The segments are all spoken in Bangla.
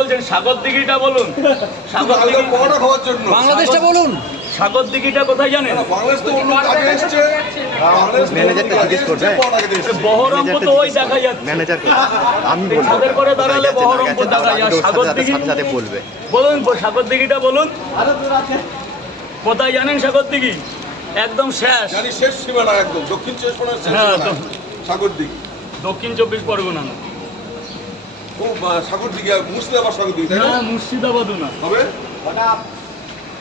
বলছেন সাগর দিঘিটা বলুন, সাগর দিঘি পরোটা খাওয়ার জন্য বাংলাদেশটা বলুন। সাগর দিঘিটা কোথায় জানেন? বাংলাদেশ তো অন্য আগে এসেছে, বাংলাদেশ ম্যানেজারটা জিজ্ঞেস করবে। বহরমপুর তো ওই দেখা যাচ্ছে, ম্যানেজার আমি বলবো ছাদের করে দাঁড়ালে বহরমপুর দেখা যায়। সাগর দিঘি সাথে বলবে। বলুন, সাগর দিঘিটা বলুন কোথায় জানেন? সাগর দিঘি একদম শেষ, জানি শেষ সীমানা, একদম দক্ষিণ শেষ সীমানা, হ্যাঁ, সাগর দিঘি। দক্ষিণ 24 পরগনা না, ও সাগর দিঘি, মুর্শিদাবাদ সাগর দিঘি, তাই না? না মুর্শিদাবাদও না। হবে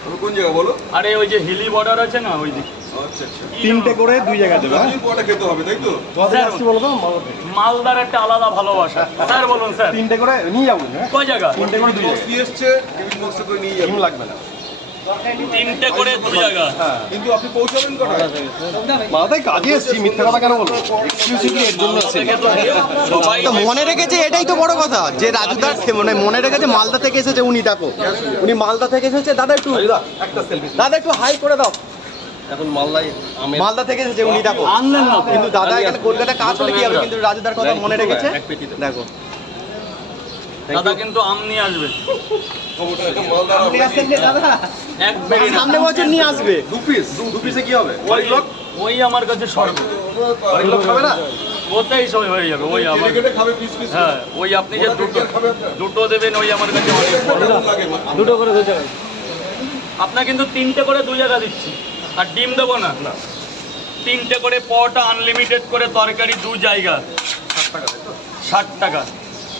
তবে কোন জায়গা বলো? আরে ওই যে হিলি বর্ডার আছে না, ওই দিকে। আচ্ছা আচ্ছা, তিনটে করে দুই জায়গা দেবে। দুদিন পরে খেতে হবে, তাই তো? মালদার একটা আলাদা ভালোবাসা। স্যার বলুন স্যার, তিনটে করে নিয়ে যাবো। কয় জায়গা? তিনটে করে বক্স নিয়ে এসছে, টিফিন বক্সে করে নিয়ে যাবে, লাগবে না। তিনটে করে দু জায়গা। কিন্তু আপনি পৌঁছাবেন কটায়? মাথায় কাজে এসছি, মিথ্যা কথা কেন বলবো? এক্সক্লুসিভলি এর জন্য এসেছি। দেখে তো সবাই তো মনে রেখেছে, এটাই তো বড় কথা, যে রাজুদার মানে মনে রেখেছে মালদা থেকে এসেছে উনি। দেখো উনি মালদা থেকে এসেছে। দাদা একটু হাই করে দাও। এখন মালদা থেকে এসেছে উনি। দেখো আনলেন না তো। কিন্তু দাদা এখানে কলকাতায় কাজ করে কি হবে, কিন্তু রাজুদার কথা মনে রেখেছে। দেখো দাদা কিন্তু আম নিয়ে আসবে, মালদার এক বেরি না। সামনে বছর নিয়ে আসবে। দু পিসে কি হবে? ওই আমার কাছে স্বর্গ, বাড়ির লোক খাবে না? ওতেই সব হয়ে যাবে। ওই আমার, কেটে খাবে পিস পিস। হ্যাঁ ওই আপনি যে দুটো দেবেন, ওই আমার কাছে অনেক বড়। লাগে দুটো করে দু জায়গায় আপনার কিন্তু তিনটে করে দু জায়গা দিচ্ছি, আর ডিম দেবো না। তিনটে করে পরোটা আনলিমিটেড করে তরকারি দু জায়গা, 60 টাকা।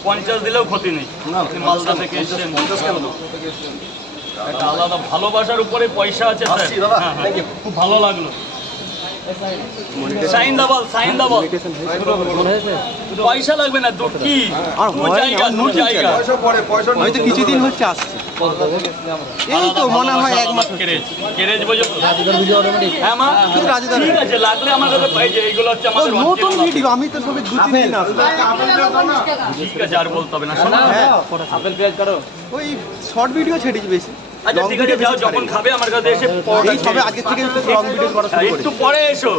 50 দিলেও ক্ষতি নেই। আপনি মালদা থেকে এসেছেন, একটা আলাদা ভালোবাসার উপরে পয়সা আছে স্যার। হ্যাঁ, হ্যাঁ, খুব ভালো লাগলো। সাইন দাবাল, সাইন দাবাল। পয়সা লাগবে না, দু কি আর দু হয় না, জায়গা, দু নতুন জায়গা। পয়সা পরে, পয়সা আমি তো কিছুদিন হচ্ছে আসছি। এই তো মনে হয় এক মাস। কেরেজ বোঝো তো? হ্যাঁ মা, কিন্তু রাজুদার ঠিক আছে, লাগলে আমার কাছে পাই যে এইগুলো হচ্ছে আমাদের নতুন original। ভিডিও, আমি তো সবে 2-3 দিন আসলাম। ঠিক আছে, আর বলতে হবে না। শোনো, হ্যাঁ ওই শর্ট ভিডিও ছেড়েছি বেশি। আচ্ছা লং ঠিক ভিডিও আছে, যাও, বেশি যখন ছাড়িনি। খাবে আমার কাছে এসে পরোটা এই সবে আজকে থেকে লং ভিডিও করা শুরু একটু করেছি। পরে এসো,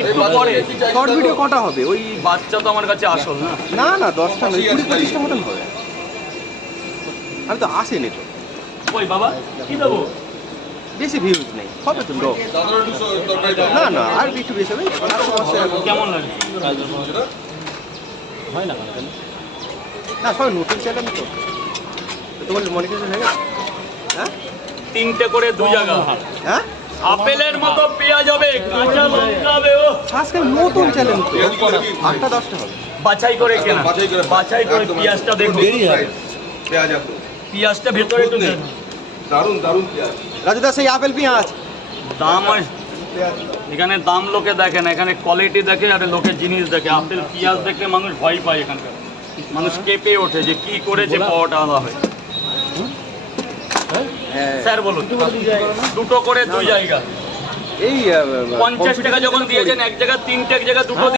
একটু পরে। শর্ট ভিডিও কটা হবে? ওই বাচ্চা তো আমার কাছে আসল না। না না 10টা নয়, 20-25টা মতন হবে। আমি তো আসেনি তো, ওই বাবা কি দেবো? বেশি ভিউজ নেই, হবে তো লোক। দাদার একটু তরকারি দাও। না না আর একটু বেশি হবে। কেমন লাগে? না সবাই নতুন চ্যানেল তো, তোমার মনিটাইজেশন হয়ে গেছে? হ্যাঁ তিনটে করে দু জায়গা। হ্যাঁ আপেলের মতো পেঁয়াজ হবে, কাঁচা লঙ্কা হবে। ও সাবস্ক্রাইব, নতুন চ্যানেল তো, পেঁয়াজ গুলো কি? 8টা-10টা হবে। বাছাই করে কেনা, বাছাই করে একদম, পেঁয়াজটা একদম। দেখুন, পেঁয়াজ একদম পেঁয়াজটা ভেতরে একটু দেখুন। দারুণ দারুণ পেঁয়াজ। রাজুদা সেই আপেল পেঁয়াজ দাম এখানে দাম লোকে দেখে না, এখানে কোয়ালিটি দেখে আর লোকে জিনিস দেখে। আপেল পেঁয়াজ দেখলে মানুষ ভয় পায়, এখানকার মানুষ কেঁপে ওঠে যে কি করে যে পাওয়াটা আলাদা হয়। স্যার বলুন, দুটো করে দু জায়গা। এই 50 টাকা যখন দিয়েছেন, এক জায়গা তিনটে, এক জায়গা দুটো